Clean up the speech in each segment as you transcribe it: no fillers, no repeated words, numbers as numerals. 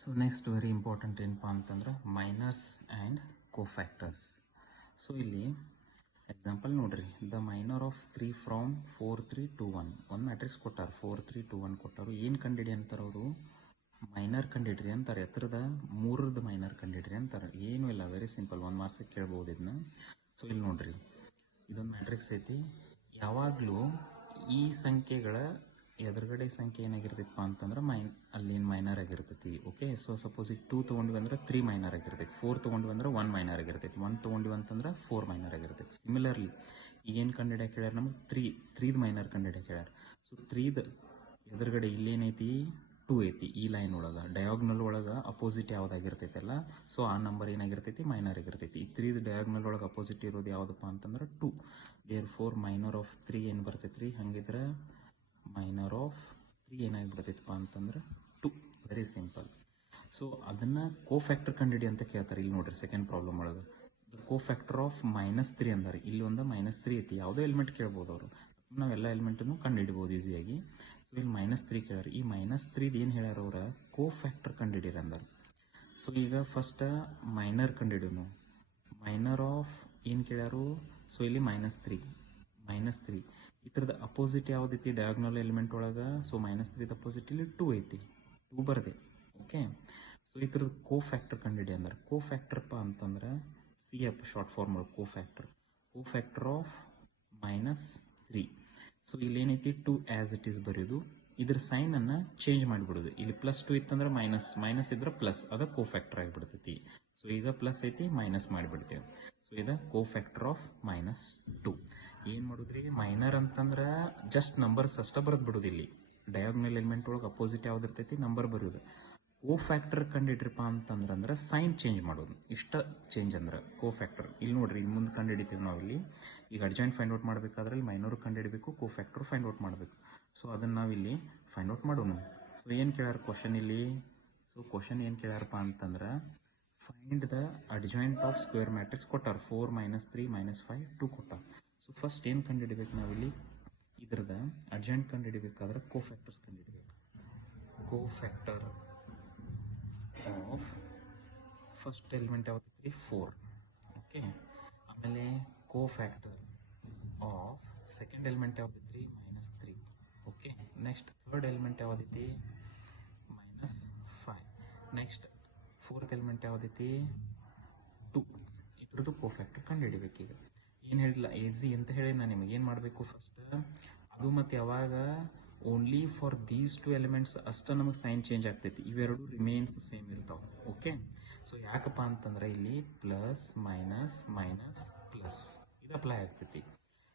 So next very important ಏನಪ್ಪ ಅಂತಂದ್ರೆ minors and cofactors. So ಇಲ್ಲಿ ಎಕ್ಸಾಂಪಲ್ ನೋಡ್ರಿ, ದ ಮೈನರ್ ಆಫ್ 3 ಫ್ರಾಮ್ 4 3 2 1 ಒಂದು ಮ್ಯಾಟ್ರಿಕ್ಸ್ ಕೊಟ್ಟಾರ, 4 3 2 1 ಕೊಟ್ಟಾರು. ಏನು ಕಂಡಿಡಿ ಅಂತಾರೆ ಅವರು? ಮೈನರ್ ಕಂಡಿಡ್ರಿ ಅಂತಾರೆ. ಎತ್ತರದ ಮೂರದ್ದು ಮೈನರ್ ಕಂಡಿಡ್ರಿ ಅಂತಾರೆ. ಏನೂ ಇಲ್ಲ, ವೆರಿ ಸಿಂಪಲ್, 1 ಮಾರ್ಕ್ಸಿಗೆ ಕೇಳ್ಬೋದು ಇದನ್ನ. ಸೊ ಇಲ್ಲಿ ನೋಡ್ರಿ, ಇದೊಂದು ಮ್ಯಾಟ್ರಿಕ್ಸ್ ಐತಿ. ಯಾವಾಗಲೂ ಈ ಸಂಖ್ಯೆಗಳ ಎದುರುಗಡೆ ಸಂಖ್ಯೆ ಏನಾಗಿರ್ತೈತಪ್ಪ ಅಂತಂದ್ರೆ ಅಲ್ಲೇನು ಮೈನರ್ ಆಗಿರ್ತೈತಿ. ಓಕೆ, ಸೊ ಸಪೋಸ್ ಈಗ 2 ತೊಗೊಂಡ್ವಿ ಅಂದ್ರೆ 3 ಮೈನರ್ ಆಗಿರ್ತೈತಿ, 4 ತೊಗೊಂಡ್ವಿ ಅಂದ್ರೆ 1 ಮೈನರ್ ಆಗಿರ್ತೈತಿ, 1 ತೊಗೊಂಡ್ವಿ ಅಂತಂದ್ರೆ 4 ಮೈನರ್ ಆಗಿರ್ತೈತಿ. ಸಿಮಿಲರ್ಲಿ ಈಗ ಏನು ಕಂಡಿಡಿಯಕ್ಕೆ ಹೇಳ್ಯಾರ ನಮಗೆ? 3ದ ಮೈನರ್ ಕಂಡಿಡಿಯಕ್ಕೆ ಹೇಳ್ಯಾರ. ಸೊ 3ದ ಎದುರುಗಡೆ ಇಲ್ಲೇನೈತಿ? 2 ಐತಿ. ಈ ಲೈನ್ ಒಳಗೆ ಡಯಾಗ್ನಲ್ ಒಳಗೆ ಅಪೋಸಿಟ್ ಯಾವುದಾಗಿರ್ತೈತಲ್ಲ, ಸೊ ಆ ನಂಬರ್ ಏನಾಗಿರ್ತೈತಿ? ಮೈನರ್ ಆಗಿರ್ತೈತಿ. ಈ 3ದ ಡಯಾಗ್ನಲ್ ಒಳಗೆ ಅಪೋಸಿಟ್ ಇರೋದು ಯಾವುದಪ್ಪ ಅಂತಂದ್ರೆ 2. ದೇರ್ 4 ಮೈನರ್ ಆಫ್ 3 ಏನು ಬರ್ತೈತಿ ರೀ? ಹಂಗಿದ್ರೆ ಮೈನರ್ ಆಫ್ 3 ಏನಾಗಿಬಿಡ್ತೈತಪ್ಪ ಅಂತಂದ್ರೆ 2. Very simple. ಸೊ ಅದನ್ನು ಕೋಫ್ಯಾಕ್ಟರ್ ಕಂಡಿಡಿ ಅಂತ ಕೇಳ್ತಾರೆ. ಇಲ್ಲಿ ನೋಡ್ರಿ, ಸೆಕೆಂಡ್ ಪ್ರಾಬ್ಲಮ್ ಒಳಗೆ ಕೋಫ್ಯಾಕ್ಟರ್ ಆಫ್ -3 ಅಂದಾರೆ. ಇಲ್ಲಿ ಒಂದು -3 ಐತಿ. ಯಾವುದೋ ಎಲಿಮೆಂಟ್ ಕೇಳ್ಬೋದು ಅವರು, ನಾವೆಲ್ಲ ಎಲಿಮೆಂಟನ್ನು ಕಂಡುಹಿಡಿಬೋದು ಈಸಿಯಾಗಿ. ಸೊ ಇಲ್ಲಿ -3 ಕೇಳ್ಯಾರ. ಈ -3 ಏನು ಹೇಳ್ಯಾರ ಅವ್ರ? ಕೋಫ್ಯಾಕ್ಟರ್ ಕಂಡುಹಿಡಿರಿ ಅಂದಾರೆ. ಸೊ ಈಗ ಫಸ್ಟ್ ಮೈನರ್ ಕಂಡುಹಿಡಿಯೋನು. ಮೈನರ್ ಆಫ್ ಏನು ಕೇಳ್ಯಾರು? ಸೊ ಇಲ್ಲಿ -3 ಇದ್ರದ್ದು ಅಪೋಸಿಟ್ ಯಾವುದೈತಿ ಡಯಾಗ್ನಲ್ ಎಲಿಮೆಂಟ್ ಒಳಗೆ? ಸೊ -3 ಅಪೋಸಿಟ್ ಇಲ್ಲಿ 2 ಐತಿ, 2 ಬರ್ದೆ. ಓಕೆ, ಸೊ ಇದ್ರದ್ದು ಕೋಫ್ಯಾಕ್ಟರ್ ಕಂಡುಹಿಡಿ ಅಂದ್ರೆ ಕೋಫ್ಯಾಕ್ಟರ್ಪ್ಪ ಅಂತಂದ್ರೆ CF ಶಾರ್ಟ್ ಫಾರ್ಮ್ ಒಳಗೆ ಕೋಫ್ಯಾಕ್ಟರ್ ಆಫ್ -3. ಸೊ ಇಲ್ಲಿ ಏನೈತಿ? 2 ಆ್ಯಸ್ ಇಟ್ ಈಸ್ ಬರೆಯೋದು. ಇದ್ರ ಸೈನನ್ನು ಚೇಂಜ್ ಮಾಡಿಬಿಡೋದು. ಇಲ್ಲಿ +2 ಇತ್ತಂದ್ರೆ ಮೈನಸ್ ಇದ್ರೆ ಪ್ಲಸ್, ಅದು ಕೋಫ್ಯಾಕ್ಟರ್ ಆಗಿಬಿಡ್ತೈತಿ. ಸೊ ಈಗ ಪ್ಲಸ್ ಐತಿ, ಮೈನಸ್ ಮಾಡಿಬಿಡ್ತೇವೆ. ಸೊ ಇದು ಕೋಫ್ಯಾಕ್ಟರ್ ಆಫ್ -2. ಏನು ಮಾಡೋದ್ರಿ? ಮೈನರ್ ಅಂತಂದ್ರೆ ಜಸ್ಟ್ ನಂಬರ್ಸ್ ಅಷ್ಟೇ ಬರೆದು ಬಿಡೋದು. ಇಲ್ಲಿ ಡಯಾಗ್ನಲ್ ಎಲಿಮೆಂಟ್ ಒಳಗೆ ಅಪೋಸಿಟ್ ಯಾವ್ದಿರ್ತೈತಿ? ನಂಬರ್ ಬರೆಯೋದು. ಕೋಫ್ಯಾಕ್ಟರ್ ಕಂಡಿಡ್ರಿಪ್ಪ ಅಂತಂದ್ರೆ ಸೈನ್ ಚೇಂಜ್ ಮಾಡೋದು. ಇಷ್ಟ ಚೇಂಜ್ ಅಂದ್ರೆ ಕೋಫ್ಯಾಕ್ಟರ್. ಇಲ್ಲಿ ನೋಡ್ರಿ, ಇನ್ನು ಮುಂದೆ ಕಂಡುಹಿಡಿತೀವಿ ನಾವು. ಇಲ್ಲಿ ಈಗ ಅಡ್ಜಾಯಿಂಟ್ ಫೈಂಡ್ ಔಟ್ ಮಾಡಬೇಕಾದ್ರೆ ಇಲ್ಲಿ ಮೈನರ್ ಕಂಡುಹಿಡಬೇಕು, ಕೋಫ್ಯಾಕ್ಟರ್ ಫೈಂಡ್ ಔಟ್ ಮಾಡಬೇಕು. ಸೊ ಅದನ್ನು ನಾವಿಲ್ಲಿ ಫೈಂಡ್ ಔಟ್ ಮಾಡೋಣ. ಸೊ ಏನು ಕೇಳ್ಯಾರ ಕ್ವಶನ್ ಇಲ್ಲಿ? ಸೊ ಕ್ವಶನ್ ಏನು ಕೇಳ್ಯಾರಪ್ಪ ಅಂತಂದ್ರೆ find the adjoint of square matrix ಕೊಟ್ಟಾರ. 4 -3 -5 2 ಕೊಟ್ಟಾರ. ಸೊ ಫಸ್ಟ್ ಏನು ಕಂಡುಹಿಡಬೇಕು ನಾವಿಲ್ಲಿ? ಇದ್ರದ ಅಡ್ಜಾಯಿಂಟ್ ಕಂಡುಹಿಡಬೇಕಾದ್ರೆ ಕೋಫ್ಯಾಕ್ಟರ್ಸ್ ಕಂಡುಹಿಡಬೇಕು. ಕೋಫ್ಯಾಕ್ಟರ್ ಆಫ್ ಫಸ್ಟ್ ಎಲಿಮೆಂಟ್ ಯಾವತ್ತೈತಿ? 4. ಓಕೆ, ಆಮೇಲೆ ಕೋಫ್ಯಾಕ್ಟರ್ ಆಫ್ ಸೆಕೆಂಡ್ ಎಲಿಮೆಂಟ್ ಯಾವತ್ತೈತಿ? -3. ಓಕೆ, ನೆಕ್ಸ್ಟ್ ಥರ್ಡ್ ಎಲಿಮೆಂಟ್ ಯಾವತ್ತೈತಿ? -5. ನೆಕ್ಸ್ಟ್ ಫೋರ್ತ್ ಎಲಿಮೆಂಟ್ ಯಾವತ್ತೈತಿ? 2. ಇದ್ರದ್ದು ಕೋಫ್ಯಾಕ್ಟರ್ ಕಂಡುಹಿಡಿಬೇಕು. ಈಗ ಏನು ಹೇಳಿಲ್ಲ, ಈಸಿ ಅಂತ ಹೇಳಿ ನಾನು ನಿಮಗೆ ಏನು ಮಾಡಬೇಕು? ಫಸ್ಟ್ ಅದು ಮತ್ತು ಯಾವಾಗ ಓನ್ಲಿ ಫಾರ್ ದೀಸ್ 2 ಎಲಿಮೆಂಟ್ಸ್ ಅಷ್ಟೇ ನಮಗೆ ಸೈನ್ ಚೇಂಜ್ ಆಗ್ತೈತಿ. ಇವೆರಡು ರಿಮೇನ್ಸ್ ಸೇಮ್ ಇರ್ತಾವೆ. ಓಕೆ, ಸೊ ಯಾಕಪ್ಪ ಅಂತಂದ್ರೆ ಇಲ್ಲಿ ಪ್ಲಸ್ ಮೈನಸ್ ಮೈನಸ್ ಪ್ಲಸ್ ಇದು ಅಪ್ಲೈ ಆಗ್ತೈತಿ.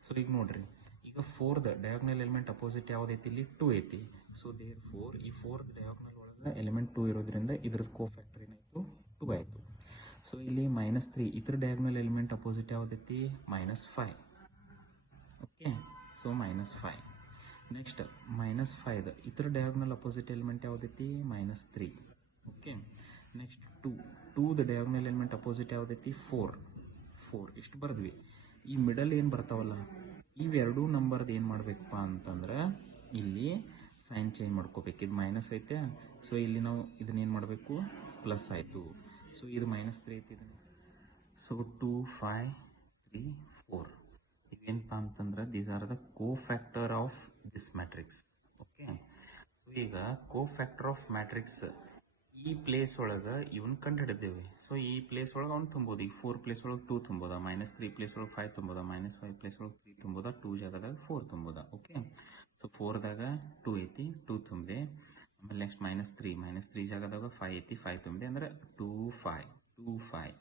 ಸೊ ಈಗ ನೋಡ್ರಿ, ಈಗ 4ದ ಡಯಾಗ್ನಲ್ ಎಲಿಮೆಂಟ್ ಅಪೋಸಿಟ್ ಯಾವುದೈತಿ? ಇಲ್ಲಿ 2 ಐತಿ. ಸೊ ದೇರ್ 4 ಈ 4ದ ಡಯಾಗ್ನಲ್ ಒಳಗೆ ಎಲಿಮೆಂಟ್ 2 ಇರೋದ್ರಿಂದ ಇದ್ರದ್ದು ಕೋಫ್ಯಾಕ್ಟರ್ ಏನಾಯಿತು? 2 ಆಯಿತು. ಸೊ ಇಲ್ಲಿ -3 ಇದ್ರ ಡಯಾಗ್ನಲ್ ಎಲಿಮೆಂಟ್ ಅಪೋಸಿಟ್ ಯಾವುದೈತಿ? -5. Okay, so -5. ನೆಕ್ಸ್ಟ್ -5ದ ಇದ್ರ ಡಯಾಗ್ನಲ್ ಅಪೋಸಿಟ್ ಎಲಿಮೆಂಟ್ ಯಾವುದೈತಿ? -3. ಓಕೆ, ನೆಕ್ಸ್ಟ್ 2ದ ಡಯಾಗ್ನಲ್ ಎಲಿಮೆಂಟ್ ಅಪೋಸಿಟ್ ಯಾವುದೈತಿ? 4 ಇಷ್ಟು ಬರೆದ್ವಿ. ಈ ಮಿಡಲ್ ಏನು ಬರ್ತಾವಲ್ಲ, ಇವೆರಡೂ ನಂಬರ್ದು ಏನು ಮಾಡಬೇಕಪ್ಪ ಅಂತಂದ್ರೆ ಇಲ್ಲಿ ಸೈನ್ ಚೇಂಜ್ ಮಾಡ್ಕೋಬೇಕು. ಇದು ಮೈನಸ್ ಐತೆ, ಸೊ ಇಲ್ಲಿ ನಾವು ಇದನ್ನೇನು ಮಾಡಬೇಕು? ಪ್ಲಸ್ ಆಯಿತು. ಸೊ ಇದು -3 ಐತಿ, ಇದನ್ನು. ಸೊ 2 5 3 4 ಇವೇನಪ್ಪ ಅಂತಂದ್ರೆ these are the cofactor of this matrix. Okay, so ಈಗ ಕೋಫ್ಯಾಕ್ಟರ್ ಆಫ್ ಮ್ಯಾಟ್ರಿಕ್ಸ್ ಈ ಪ್ಲೇಸ್ ಒಳಗೆ ಇವನ್ ಕಂಡು ಹಿಡಿದೇವೆ. ಸೊ ಈ ಪ್ಲೇಸ್ ಒಳಗೆ ಅವ್ನು ತುಂಬೋದು. ಈಗ 4 ಪ್ಲೇಸ್ ಒಳಗೆ 2 ತುಂಬೋದ, -3 ಪ್ಲೇಸ್ ಒಳಗೆ 5 ತುಂಬೋದ, -5 ಪ್ಲೇಸ್ ಒಳಗೆ 3 ತುಂಬೋದ, 2 ಜಾಗದಾಗ 4 ತುಂಬೋದ. ಓಕೆ, ಸೊ 4ದಾಗ 2 ಐತಿ, 2 ತುಂಬಿದೆ. ಆಮೇಲೆ ನೆಕ್ಸ್ಟ್ -3 ಜಾಗದಾಗ 5 ಐತಿ, 5 ತುಂಬಿದೆ. ಅಂದ್ರೆ 2 5 2 5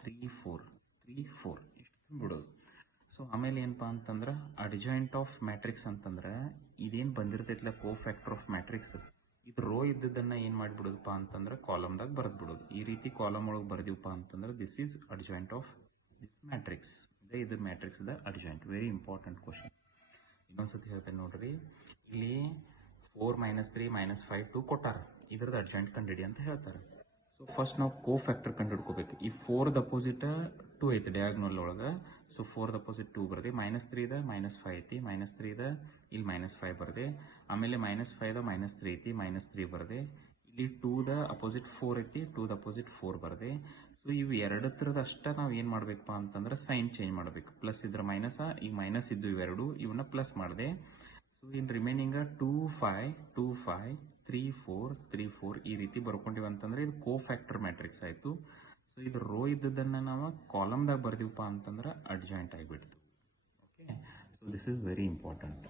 3 4 3 4 ಇಷ್ಟು ತುಂಬಿಡೋದು. ಸೊ ಆಮೇಲೆ ಏನಪ್ಪ ಅಂತಂದ್ರೆ ಅಡ್ಜಾಯಿಂಟ್ ಆಫ್ ಮ್ಯಾಟ್ರಿಕ್ಸ್ ಅಂತಂದ್ರೆ ಇದೇನು ಬಂದಿರ್ತೈತಿಲ್ಲ ಕೋಫ್ಯಾಕ್ಟರ್ ಆಫ್ ಮ್ಯಾಟ್ರಿಕ್ಸ್, ಇದು ರೋ ಇದ್ದದನ್ನು ಏನು ಮಾಡಿಬಿಡೋದಪ್ಪ ಅಂತಂದ್ರೆ ಕಾಲಮ್ದಾಗ ಬರೆದು ಬಿಡೋದು. ಈ ರೀತಿ ಕಾಲಮ್ ಒಳಗೆ ಬರೆದಿವಪ್ಪ ಅಂತಂದ್ರೆ this is adjoint of this matrix. ಇದು ಮ್ಯಾಟ್ರಿಕ್ಸ್ ದ ಅಡ್ಜಾಯಿಂಟ್. Very important question. ಇನ್ನೊಂದ್ಸತಿ ಹೇಳ್ತೇನೆ ನೋಡ್ರಿ, ಇಲ್ಲಿ 4 -3 -5 2 ಕೊಟ್ಟಾರ. ಇದ್ರದ್ದು ಅಡ್ಜಾಯಿಂಟ್ ಕಂಡುಹಿಡಿ ಅಂತ ಹೇಳ್ತಾರೆ. ಸೊ ಫಸ್ಟ್ ನಾವು ಕೋಫ್ಯಾಕ್ಟರ್ ಕಂಡುಹಿಡ್ಕೋಬೇಕು. ಈ 4ದ ಅಪೋಸಿಟ್ 2 ಐತಿ ಡಯಾಗ್ನಲ್ ಒಳಗೆ. ಸೊ 4ದ ಅಪೋಸಿಟ್ 2 ಬರ್ದೆ. -3ದ -5 ಐತಿ, -3ದ ಇಲ್ಲಿ -5 ಬರ್ದೆ. ಆಮೇಲೆ -5ದ -3 ಐತಿ, -3 ಬರ್ದೆ. ಇಲ್ಲಿ ಟೂ ದ ಅಪೋಸಿಟ್ 4 ಐತಿ, ಟೂ ದ ಅಪೋಸಿಟ್ 4 ಬರದೆ. ಸೊ ಇವು ಎರಡತ್ರದ್ದು ಅಷ್ಟ ನಾವು ಏನು ಮಾಡಬೇಕಪ್ಪ ಅಂತಂದ್ರೆ ಸೈನ್ ಚೇಂಜ್ ಮಾಡಬೇಕು. ಪ್ಲಸ್ ಇದ್ರ ಮೈನಸ್, ಈಗ ಮೈನಸ್ ಇದ್ದು ಇವೆರಡು ಇವನ್ನ ಪ್ಲಸ್ ಮಾಡಿದೆ. ಸೊ ಇನ್ ರಿಮೈನಿಂಗ್ 2 5 2 5 3 4 3 4 ಈ ರೀತಿ ಬರ್ಕೊಂಡಿವಿ ಅಂತಂದ್ರೆ ಇದು ಕೋ ಫ್ಯಾಕ್ಟರ್ ಮ್ಯಾಟ್ರಿಕ್ಸ್ ಆಯಿತು. ಸೊ ಇದು ರೋ ಇದ್ದದನ್ನು ನಾವು ಕಾಲಮ್ದಾಗ ಬರ್ದಿವಪ್ಪ ಅಂತಂದ್ರೆ ಅಡ್ಜಾಯಿಂಟ್ ಆಗಿಬಿಡ್ತು. Okay, so this is very important.